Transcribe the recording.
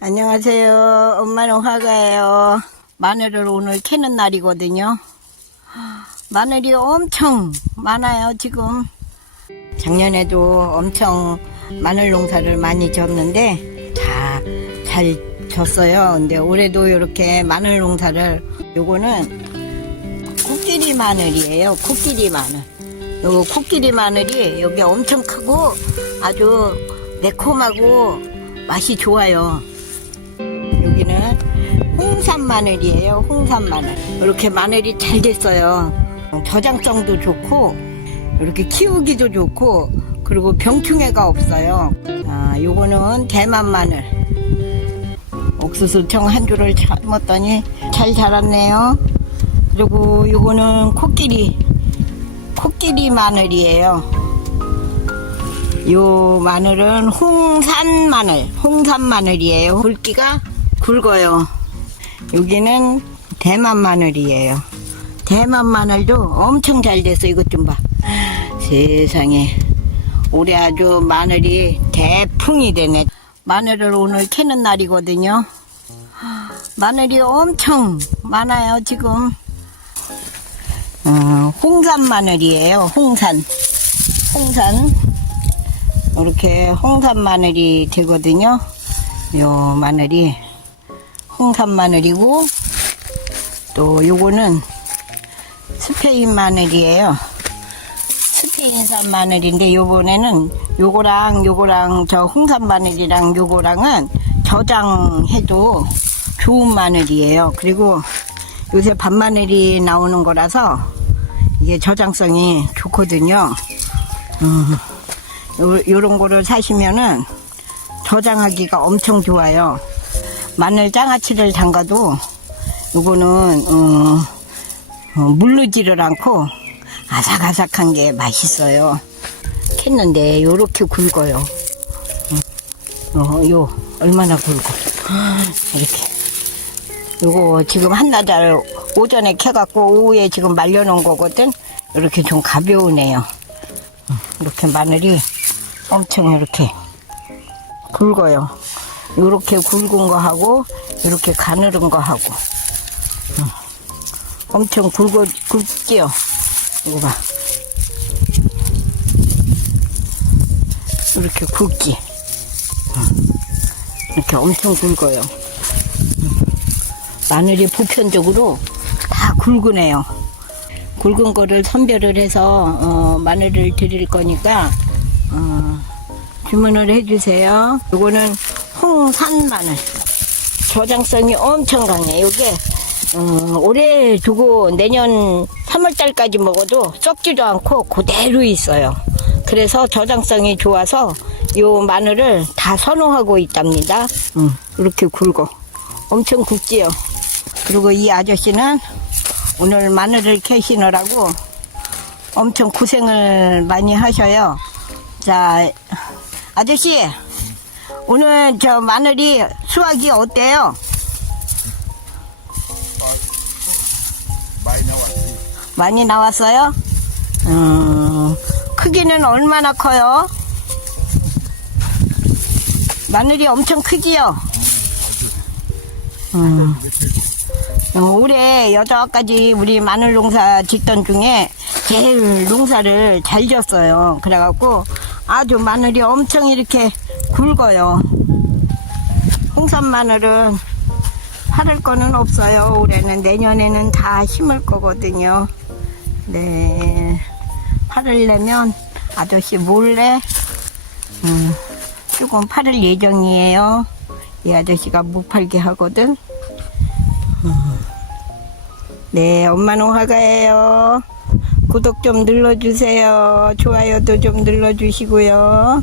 안녕하세요. 엄마는 화가예요. 마늘을 오늘 캐는 날이거든요. 마늘이 엄청 많아요, 지금. 작년에도 엄청 마늘 농사를 많이 졌는데 다 잘 졌어요. 근데 올해도 이렇게 마늘 농사를 요거는 코끼리 마늘이에요. 코끼리 마늘. 요거 코끼리 마늘이 여기 엄청 크고 아주 매콤하고 맛이 좋아요. 여기는 홍산 마늘이에요. 홍산 마늘. 이렇게 마늘이 잘 됐어요. 저장성도 좋고 이렇게 키우기도 좋고 그리고 병충해가 없어요. 아, 요거는 대만 마늘. 옥수수청 한 줄을 참았더니 잘 자랐네요. 그리고 요거는 코끼리 코끼리 마늘이에요. 요 마늘은 홍산 마늘, 홍산 마늘이에요. 굵기가 굵어요. 여기는 대만 마늘이에요. 대만 마늘도 엄청 잘 됐어. 이것 좀 봐. 세상에. 올해 아주 마늘이 대풍이 되네. 마늘을 오늘 캐는 날이거든요. 마늘이 엄청 많아요, 지금. 어, 홍산 마늘이에요, 홍산. 홍산. 이렇게 홍산 마늘이 되거든요. 요 마늘이 홍산 마늘이고 또 요거는 스페인 마늘이에요. 스페인산 마늘인데 요번에는 요거랑 요거랑 저 홍산 마늘이랑 요거랑은 저장해도 좋은 마늘이에요. 그리고 요새 밤마늘이 나오는 거라서 이게 저장성이 좋거든요. 음. 요, 요런 거를 사시면은 저장하기가 엄청 좋아요. 마늘 장아찌를 담가도 요거는 어, 어, 물르지를 않고 아삭아삭한 게 맛있어요. 캤는데 요렇게 굵어요. 어, 요 얼마나 굵어. 이렇게. 요거 지금 한나절 오전에 캐갖고 오후에 지금 말려놓은 거거든. 이렇게 좀 가벼우네요. 이렇게 마늘이 엄청 이렇게 굵어요. 이렇게 굵은 거 하고 이렇게 가늘은 거 하고 음. 엄청 굵어 굵지요. 이거 봐. 이렇게 굵지. 음. 이렇게 엄청 굵어요. 음. 마늘이 보편적으로 다 굵으네요. 굵은 거를 선별을 해서 어, 마늘을 드릴 거니까 어, 주문을 해주세요. 이거는 홍산 마늘. 저장성이 엄청 강해. 이게 음, 올해 두고 내년 3월달까지 먹어도 썩지도 않고 그대로 있어요. 그래서 저장성이 좋아서 요 마늘을 다 선호하고 있답니다. 음, 이렇게 굵어. 엄청 굵지요. 그리고 이 아저씨는 오늘 마늘을 캐시느라고 엄청 고생을 많이 하셔요. 자, 아저씨, 오늘 저 마늘이 수확이 어때요? 많이 나왔지. 많이 나왔어요? 음, 크기는 얼마나 커요? 마늘이 엄청 크지요? 음. 어, 올해 여자까지 우리 마늘 농사 짓던 중에 제일 농사를 잘 지었어요. 그래갖고 아주 마늘이 엄청 이렇게 굵어요. 홍산 마늘은 팔을 거는 없어요. 올해는 내년에는 다 심을 거거든요. 네. 팔으려면 아저씨 몰래 음, 조금 팔을 예정이에요. 이 아저씨가 못 팔게 하거든. 네, 엄마는 화가예요. 구독 좀 눌러주세요. 좋아요도 좀 눌러주시고요.